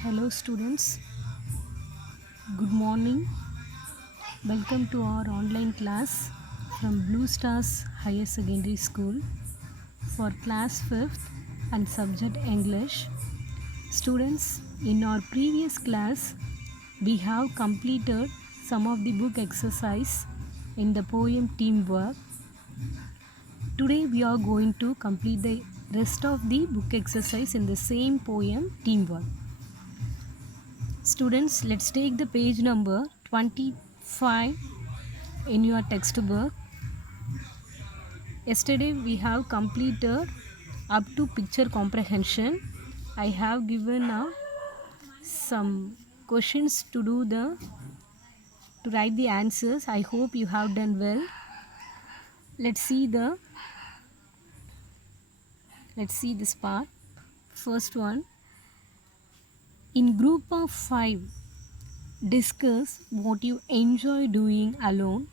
Hello students, good morning. Welcome to our online class from Blue Stars Higher Secondary School for class 5th and subject English. Students, in our previous class, we have completed some of the book exercise in the poem Teamwork. Today we are going to complete the rest of the book exercise in the same poem Teamwork. Students, let's take the page number 25 in your textbook. Yesterday we have completed up to picture comprehension. I have given some questions to write the answers. I hope you have done well. Let's see this part. First one, in group of 5, discuss what you enjoy doing alone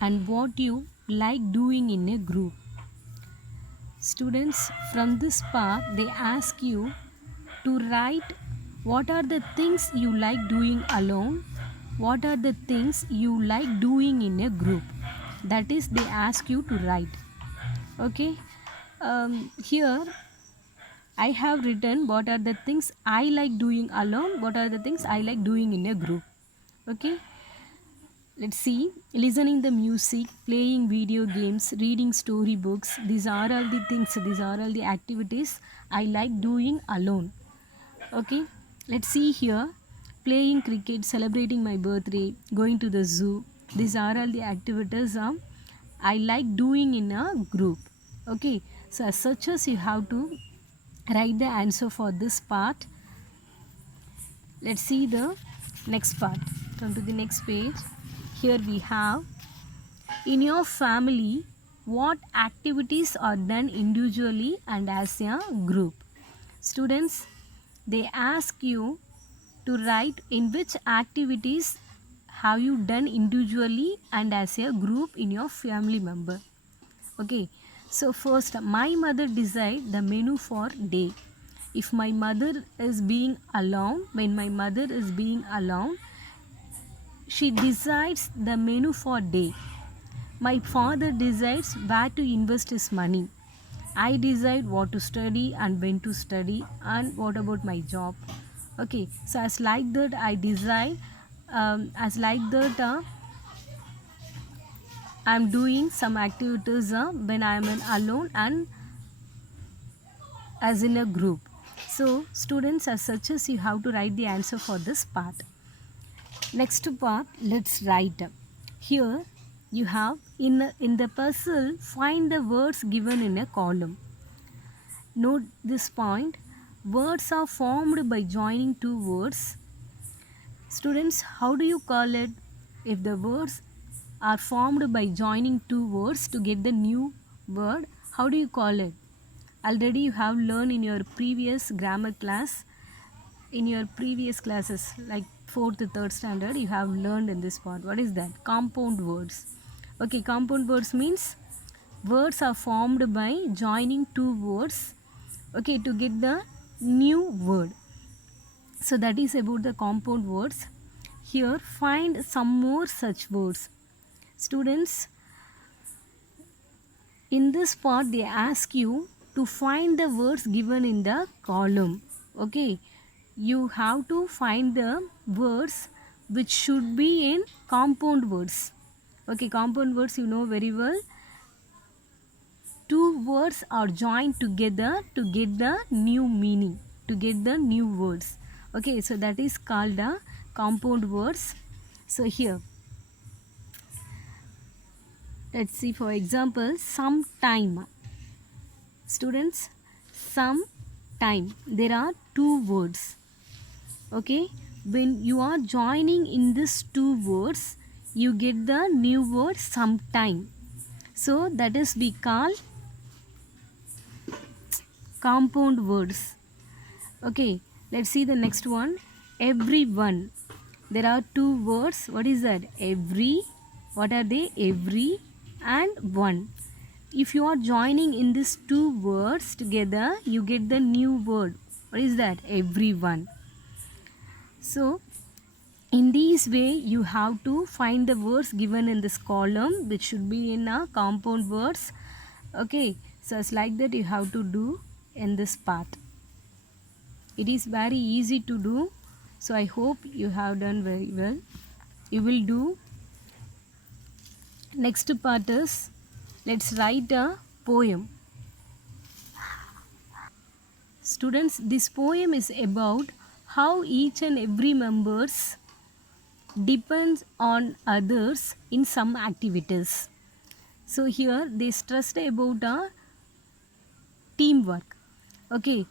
and what you like doing in a group. Students, from this part they ask you to write what are the things you like doing alone, what are the things you like doing in a group. That is, they ask you to write. Okay, here I have written what are the things I like doing alone, what are the things I like doing in a group. Okay, let's see. Listening the music, playing video games, reading storybooks, these are all the things, these are all the activities I like doing alone. Okay, let's see here. Playing cricket, celebrating my birthday, going to the zoo, these are all the activities I like doing in a group. Okay, so as such as you have to write the answer for this part. Let's see the next part. Come to the next page. Here we have, in your family, what activities are done individually and as a group. Students, they ask you to write in which activities have you done individually and as a group in your family member. Okay, so first, my mother decide the menu for day. If my mother is being alone, when my mother is being alone, she decides the menu for day. My father decides where to invest his money. I decide what to study and when to study and what about my job. Okay, so as like that I decide, I'm doing some activities when I am alone and as in a group. So students, as such as you have to write the answer for this part. Next part, let's write. Here you have in the puzzle, find the words given in a column. Note this point. Words are formed by joining two words. Students, how do you call it if the words are formed by joining two words to get the new word? How do you call it? Already you have learned in your previous grammar class, in your previous classes like 4th, 3rd standard, you have learned in this part. What is that? Compound words. Okay, compound words means words are formed by joining two words, okay, to get the new word. So that is about the compound words. Here find some more such words. Students, in this part they ask you to find the words given in the column. Okay, you have to find the words which should be in compound words. Okay, compound words you know very well. Two words are joined together to get the new meaning, to get the new words. Okay, so that is called compound words. So here, let's see, for example, sometime. Students, sometime, there are two words. Okay, when you are joining in these two words, you get the new word sometime. So that is we call compound words. Okay, let's see the next one. Everyone. There are two words. What is that? Every. What are they? Every and one. If you are joining in these two words together, you get the new word. What is that? Everyone. So in this way you have to find the words given in this column, which should be in a compound words. Okay, so it's like that you have to do in this part. It is very easy to do, so I hope you have done very well. You will do. Next part is, let's write a poem. Students, this poem is about how each and every members depends on others in some activities. So here they stressed about a teamwork. Okay,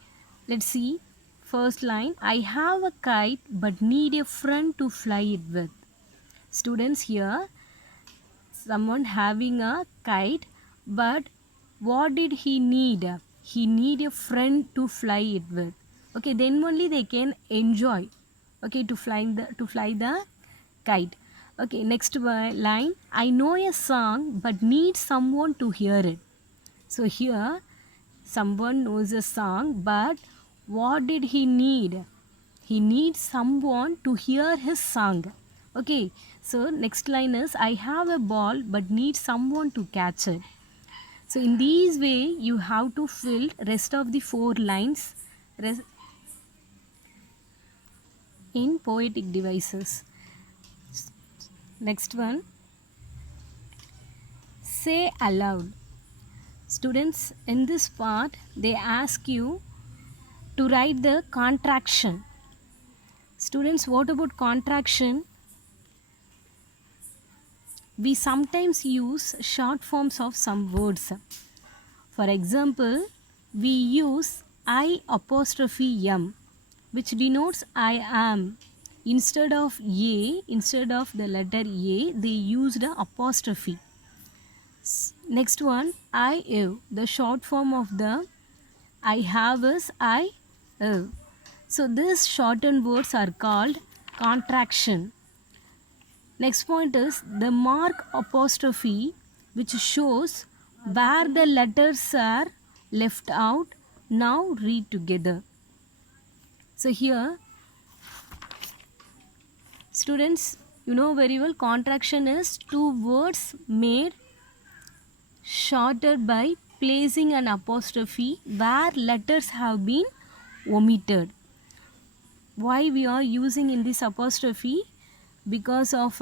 let's see. First line, I have a kite but need a friend to fly it with. Students, here someone having a kite, but what did he need? He need a friend to fly it with. Okay, then only they can enjoy, okay, to fly the kite. Okay, next line, I know a song but need someone to hear it. So here someone knows a song, but what did he need? He needs someone to hear his song. Okay, so next line is, I have a ball but need someone to catch it. So in this way you have to fill rest of the 4 lines in poetic devices. Next one, say aloud. Students, in this part they ask you to write the contraction. Students, what about contraction? We sometimes use short forms of some words. For example, we use I apostrophe M, which denotes I am. Instead of A, instead of the letter A, they used an apostrophe. Next one, I have. The short form of the I have is I have. So these shortened words are called contraction. Next point is the mark apostrophe, which shows where the letters are left out. Now read together. So here, students, you know very well, contraction is 2 words made shorter by placing an apostrophe where letters have been omitted. Why we are using in this apostrophe? Because of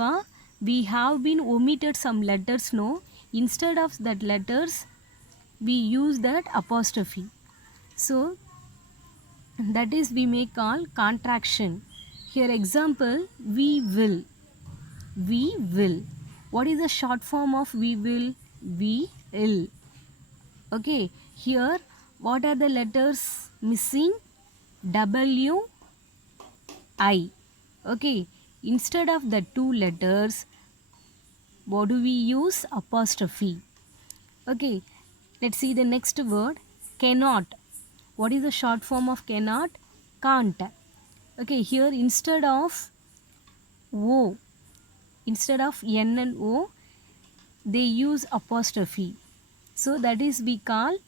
we have been omitted some letters, no, instead of that letters we use that apostrophe. So that is we may call contraction. Here example, we will. We will. What is the short form of we will? We will. Okay, here what are the letters missing? W, I. Okay, instead of the 2 letters, what do we use? Apostrophe. Okay, let's see the next word, cannot. What is the short form of cannot? Can't. Okay, here instead of O, instead of N and O, they use apostrophe. So that is we call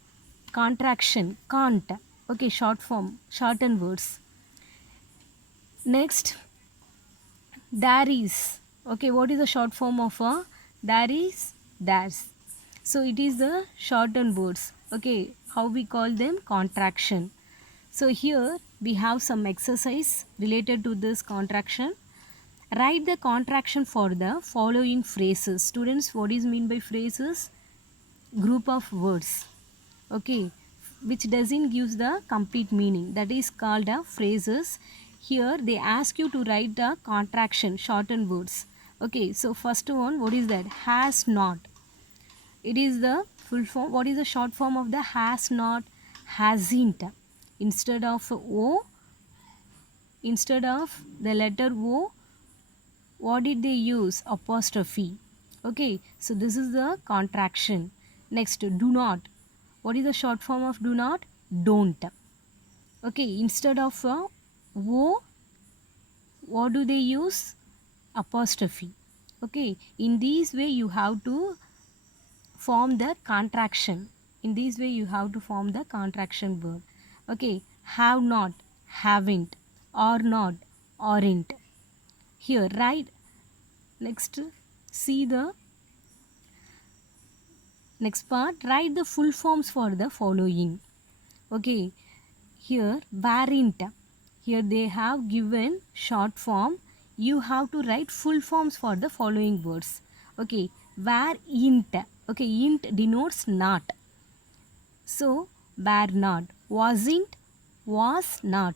contraction, can't. Okay, short form, shortened words. Next, there is. Okay, what is the short form of there is? There's. So it is the shortened words. Okay, how we call them? Contraction. So here we have some exercise related to this contraction. Write the contraction for the following phrases. Students, what is mean by phrases? Group of words. Okay, which doesn't give the complete meaning. That is called phrases. Here they ask you to write the contraction, shortened words. Okay, so first one, what is that? Has not. It is the full form. What is the short form of the has not? Hasn't. Instead of O, instead of the letter O, what did they use? Apostrophe. Okay, so this is the contraction. Next, do not. What is the short form of do not? Don't. Okay, instead of O, what do they use? Apostrophe. Okay, in this way you have to form the contraction. In this way you have to form the contraction word. Okay, have not, haven't, or not, aren't. Here, write. Next, see the next part. Write the full forms for the following. Okay, here weren't. Here they have given short form. You have to write full forms for the following words. Okay, weren't. Okay, int denotes not. So, were not. Wasn't, was not.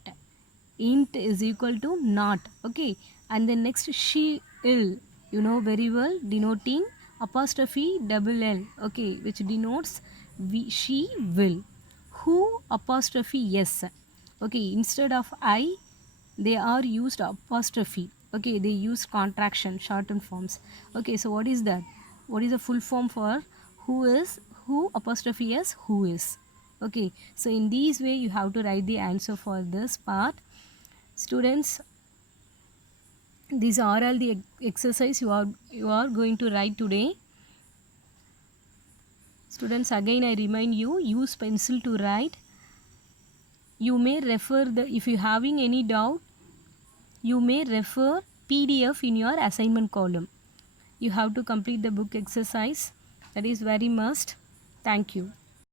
Int is equal to not. Okay, and then next she ill. You know very well, denoting apostrophe double L. Okay, which denotes she will. Who apostrophe yes. Okay, instead of I, they are used apostrophe. Okay, they use contraction, shortened forms. Okay, so what is that? What is the full form for who is? Who apostrophe s, who is. Okay, so in this way you have to write the answer for this part. Students, these are all the exercise you are going to write today. Students, again I remind you, use pencil to write. You may refer the, if you having any doubt, you may refer PDF in your assignment column. You have to complete the book exercise. That is very must. Thank you.